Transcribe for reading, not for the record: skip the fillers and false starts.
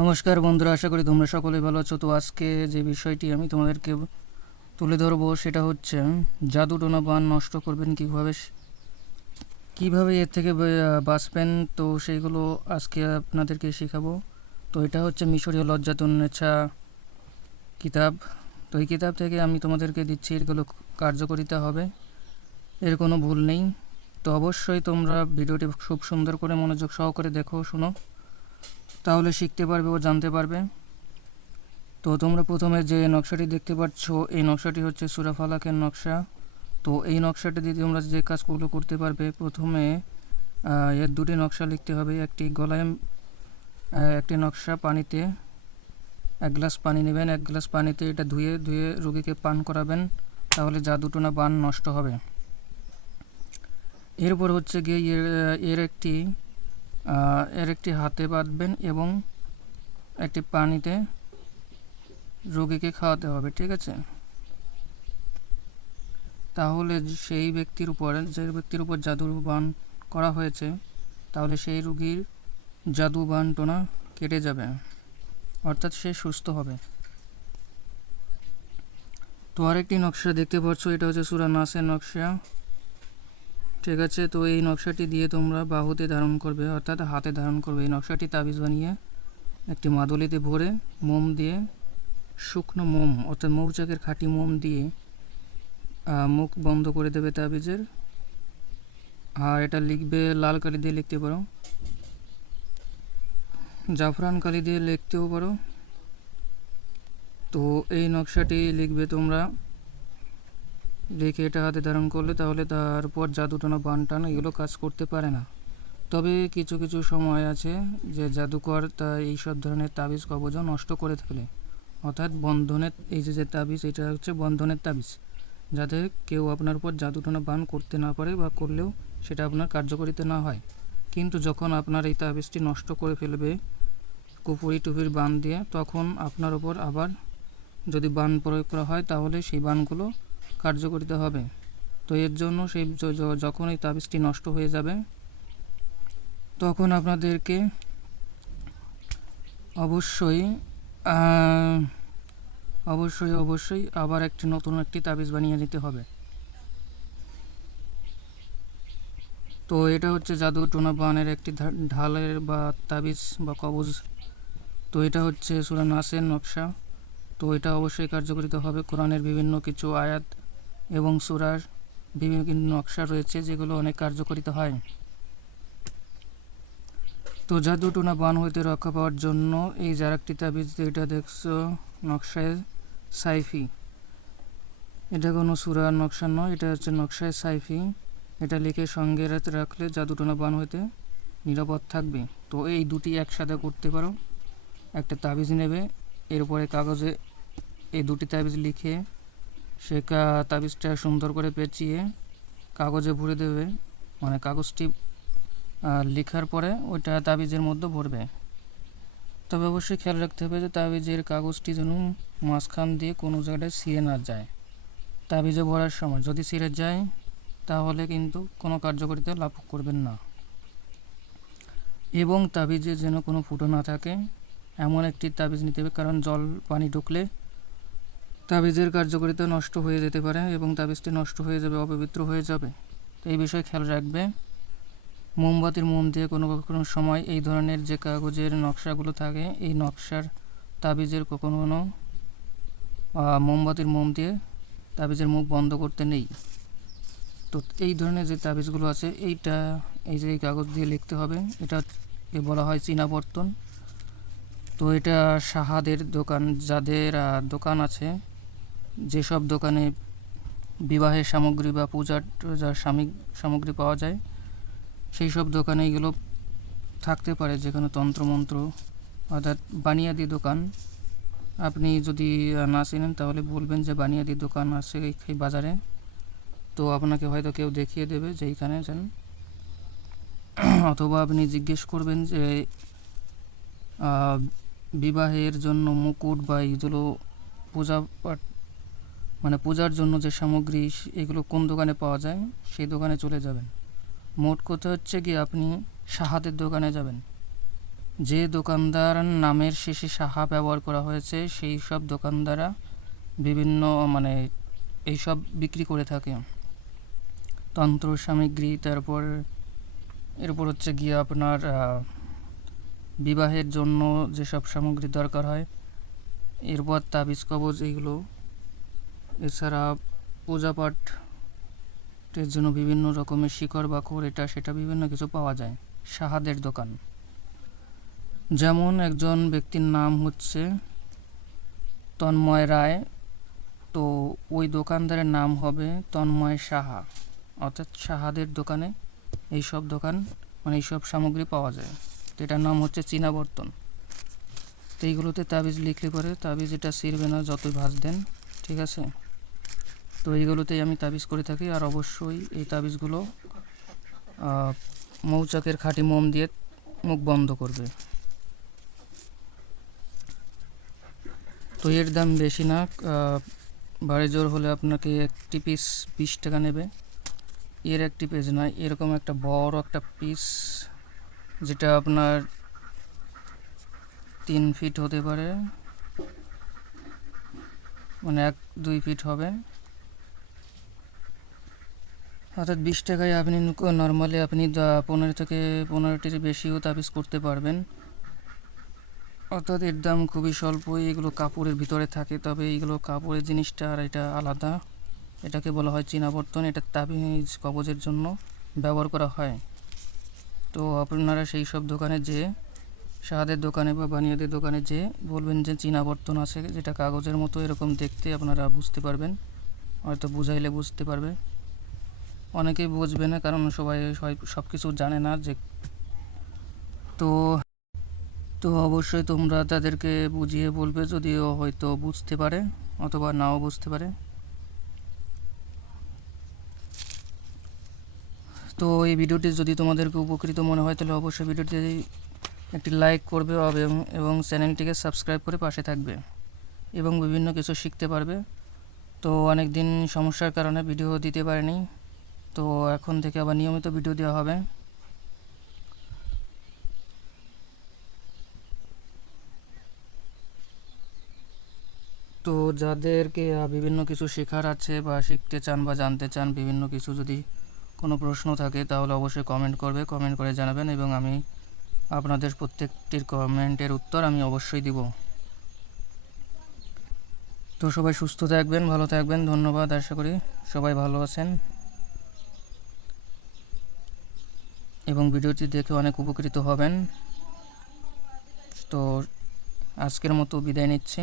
নমস্কার বন্ধুরা, আশা করি তোমরা সকলেই ভালো আছো। তো আজকে যে বিষয়টি আমি তোমাদেরকে তুলে ধরবো সেটা হচ্ছে জাদু টোনা বান নষ্ট করবেন কিভাবে এর থেকে বাঁচবেন। তো সেইগুলো আজকে আপনাদেরকে শেখাবো। তো এটা হচ্ছে মিশরীয় লজ্জাতুন্নেছা কিতাব। তো এই কিতাব থেকে আমি তোমাদেরকে দিচ্ছি, এগুলো কার্যকরিতা হবে, এর কোনো ভুল নেই। তো অবশ্যই তোমরা ভিডিওটি খুব সুন্দর করে মনোযোগ সহকারে দেখো, শোনো, তাহলে শিখতে পারবে ও জানতে পারবে। তো তোমরা প্রথমে যে নকশাটি দেখতে পাচ্ছ, এই নকশাটি হচ্ছে সূরা ফালাকের নকশা। তো এই নকশাটি দিয়ে তোমরা যে কাজগুলো করতে পারবে, প্রথমে এর দুটি নকশা লিখতে হবে। একটি গলায় একটি নকশা, পানিতে 1 গ্লাস পানি নেবেন, 1 গ্লাস পানিতে এটা ধুয়ে ধুয়ে রোগীকে পান করাবেন, তাহলে জাদুটোনা বান নষ্ট হবে। এরপর হচ্ছে গিয়ে এর একটি হাতে বাঁধবেন এবং একটি পানিতে রোগীকে খাওয়াতে হবে, ঠিক আছে? তাহলে যে ব্যক্তির উপর জাদু বান করা হয়েছে, তাহলে সেই রোগীর জাদু বান টোনা কেটে যাবে, অর্থাৎ সে সুস্থ হবে। তো আরেকটি নকশা দেখতে পাচ্ছ, এটা হচ্ছে সূরা নাসের নকশা, ঠিক আছে? তো এই নকশাটি দিয়ে তোমরা বাহুতে ধারণ করবে, অর্থাৎ হাতে ধারণ করবে। এই নকশাটি তাবিজ বানিয়ে একটি মাদুলিতে ভরে মোম দিয়ে, শুকনো মোম অর্থাৎ মৌচাকের খাঁটি মোম দিয়ে মুখ বন্ধ করে দেবে তাবিজের। আর এটা লিখবে, লাল কালি দিয়ে লিখতে পারো, জাফরান কালি দিয়ে লিখতেও পারো। তো এই নকশাটি লিখবে তোমরা, লিখে এটা হাতে ধারণ করলে তাহলে তারপর জাদুটানা বান টান এগুলো কাজ করতে পারে না। তবে কিছু কিছু সময় আছে যে জাদুকর তা এইসব ধরনের তাবিজ কবজও নষ্ট করে ফেলে, অর্থাৎ বন্ধনের, এই যে তাবিজ, এটা হচ্ছে বন্ধনের তাবিজ, যাতে কেউ আপনার উপর জাদুটোনা বান করতে না পারে, বা করলেও সেটা আপনার কার্যকরিতা না হয়। কিন্তু যখন আপনার এই তাবিজটি নষ্ট করে ফেলবে কুপুরি টুপির বান দিয়ে, তখন আপনার উপর আবার যদি বান প্রয়োগ করা হয়, তাহলে সেই বানগুলো কার্যকরিতা হবে। তো এর জন্য যখন এই তাবিজটি নষ্ট হয়ে যাবে, তখন আপনাদেরকে অবশ্যই অবশ্যই অবশ্যই আবার নতুন একটি তাবিজ বানিয়ে নিতে হবে। তো এটা হচ্ছে জাদু টোনা বানের একটি ঢালের বা তাবিজ বা কবজ। তো এটা হচ্ছে সূরা নাসের নকশা। তো এটা অবশ্যই কার্যকরিতা হবে। কোরআনের বিভিন্ন কিছু আয়াত এবং সূরার বিভিন্ন নকশা রয়েছে, যেগুলো অনেক কার্যকরিতা হয়। তো জাদু টোনা বান হইতে রক্ষা পাওয়ার জন্য এই যার একটি তাবিজ, এটা দেখছো নকশায় সাইফি, এটা কোনো সূরার নকশা নয়, এটা হচ্ছে নকশায় সাইফি। এটা লিখে সঙ্গে রাখলে জাদু টোনা বান হইতে নিরাপদ থাকবে। তো এই দুটি একসাথে করতে পারো। একটা তাবিজ নেবে, এর উপরে কাগজে এই দুটি তাবিজ লিখে সে তাবিজটা সুন্দর করে পেঁচিয়ে কাগজে ভরে দেবে, মানে কাগজটি লেখার পরে ওইটা তাবিজের মধ্যে ভরবে। তবে অবশ্যই খেয়াল রাখতে হবে যে তাবিজের কাগজটি যেন মাঝখান দিয়ে কোনো জায়গায় ছিঁড়ে না যায়। তাবিজে ভরার সময় যদি ছিঁড়ে যায়, তাহলে কিন্তু কোনো কার্যকারিতা লাভ করবেন না। এবং তাবিজে যেন কোনো ফুটো না থাকে, এমন একটি তাবিজ নিতে হবে, কারণ জল পানি ঢুকলে তাবিজের কার্যকারিতা নষ্ট হয়ে যেতে পারে এবং তাবিজটি নষ্ট হয়ে যাবে, অপবিত্র হয়ে যাবে। তো এই বিষয়ে খেয়াল রাখবে। মোমবাতির মোম দিয়ে কোনো কোনো সময় এই ধরনের যে কাগজের নকশাগুলো থাকে, এই নকশার তাবিজের কখনো মোমবাতির মোম দিয়ে তাবিজের মুখ বন্ধ করতে নেই। তো এই ধরনের যে তাবিজগুলো আছে, এই যে কাগজ দিয়ে লিখতে হবে, এটাকে বলা হয় চীনাবর্তন। তো এটা সাহাদের দোকান, যাদের দোকান আছে, যেসব দোকানে বিবাহের সামগ্রী বা পূজার সামগ্রী পাওয়া যায়, সেই সব দোকানে এগুলো থাকতে পারে, যেখানে তন্ত্রমন্ত্র, অর্থাৎ বানিয়াদি দোকান। আপনি যদি না চেনেন তাহলে বলবেন যে বানিয়াদি দোকান আছে এই বাজারে, তো আপনাকে হয়তো কেউ দেখিয়ে দেবে যে এইখানে যান। অথবা আপনি জিজ্ঞেস করবেন যে বিবাহের জন্য মুকুট বা এইগুলো পূজার জন্য যে সামগ্রী, এগুলো কোন দোকানে পাওয়া যায়, সেই দোকানে চলে যাবেন। মোট কথা হচ্ছে কি, আপনি সাহাদের দোকানে যাবেন। যে দোকানদার নামের শেষে সাহা ব্যবহার করা হয়েছে সেই সব দোকানদাররা বিভিন্ন এইসব বিক্রি করে থাকে। তন্ত্র সামগ্রী, তারপর এরপর হচ্ছে গিয়ে আপনার বিবাহের জন্য যেসব সামগ্রী দরকার হয়, এরপর তাবিজ কবজ এইগুলো। এছাড়া পূজাপাঠের জন্য বিভিন্ন রকমের শিকড় বাকড় এটা সেটা বিভিন্ন কিছু পাওয়া যায়। সাহাদের দোকান, যেমন একজন ব্যক্তির নাম হচ্ছে তন্ময় রায়, তো ওই দোকানদারের নাম হবে তন্ময় সাহা, অর্থাৎ সাহাদের দোকানে এইসব দোকান এইসব সামগ্রী পাওয়া যায়। তো এটার নাম হচ্ছে চীনা বর্তন। তো এইগুলোতে তাবিজ লিখলে পরে তাবিজ এটা ছিঁড়বে না যতই ভাঁজ দেন, ঠিক আছে। তো এইগুলোতেই আমি তাবিজ করে থাকি। আর অবশ্যই এই তাবিজগুলো মৌচাকের খাঁটি মোম দিয়ে মুখ বন্ধ করবে। তো এর দাম বেশি না, বাড়ি জোর হলে আপনাকে একটি পিস 20 টাকা নেবে। এর একটি পিস নয়, এরকম একটা বড় একটা পিস, যেটা আপনার 3 ফিট হতে পারে, 1-2 ফিট হবে, অর্থাৎ 20 টাকায় আপনি নর্মালি আপনি 15 থেকে 15টির বেশিও তাবিজ করতে পারবেন। অর্থাৎ এর দাম খুবই স্বল্পই। এগুলো কাপড়ের ভিতরে থাকে, তবে এইগুলো কাপড়ের জিনিসটা আর এটা আলাদা। এটাকে বলা হয় চীনা বর্তন। এটা তাবিজ কবজের জন্য ব্যবহার করা হয়। তো আপনারা সেই সব দোকানে যে সাহাদের দোকানে বা বানিয়াদের দোকানে যে বলবেন যে চীনা বর্তন আছে, যেটা কাগজের মতো এরকম দেখতে, আপনারা বুঝতে পারবেন, হয়তো বুঝাইলে বুঝতে পারবে। অনেকেই বুঝবে না, কারণ সবাই সব কিছু জানে না যে। তো অবশ্যই তোমরা তাদেরকে বুঝিয়ে বলবে, যদিও হয়তো বুঝতে পারে অথবা নাও বুঝতে পারে। তো এই ভিডিওটি যদি তোমাদেরকে উপকৃত মনে হয় তাহলে অবশ্যই ভিডিওটি একটি লাইক করবে এবং চ্যানেলটিকে সাবস্ক্রাইব করে পাশে থাকবে এবং বিভিন্ন কিছু শিখতে পারবে। তো অনেক দিন সমস্যার কারণে ভিডিও দিতে পারিনি, তো এখন থেকে আবার নিয়মিত ভিডিও দেওয়া হবে। তো যাদেরকে বিভিন্ন কিছু শেখার আছে বা শিখতে চান বা জানতে চান, বিভিন্ন কিছু যদি কোনো প্রশ্ন থাকে তাহলে অবশ্যই কমেন্ট করে জানাবেন, এবং আমি আপনাদের প্রত্যেকটির কমেন্টের উত্তর আমি অবশ্যই দিব। তো সবাই সুস্থ থাকবেন, ভালো থাকবেন। ধন্যবাদ। আশা করি সবাই ভালো আছেন এবং ভিডিওটি দেখে অনেক উপকৃত হবেন। তো আজকের মতো বিদায় নিচ্ছি।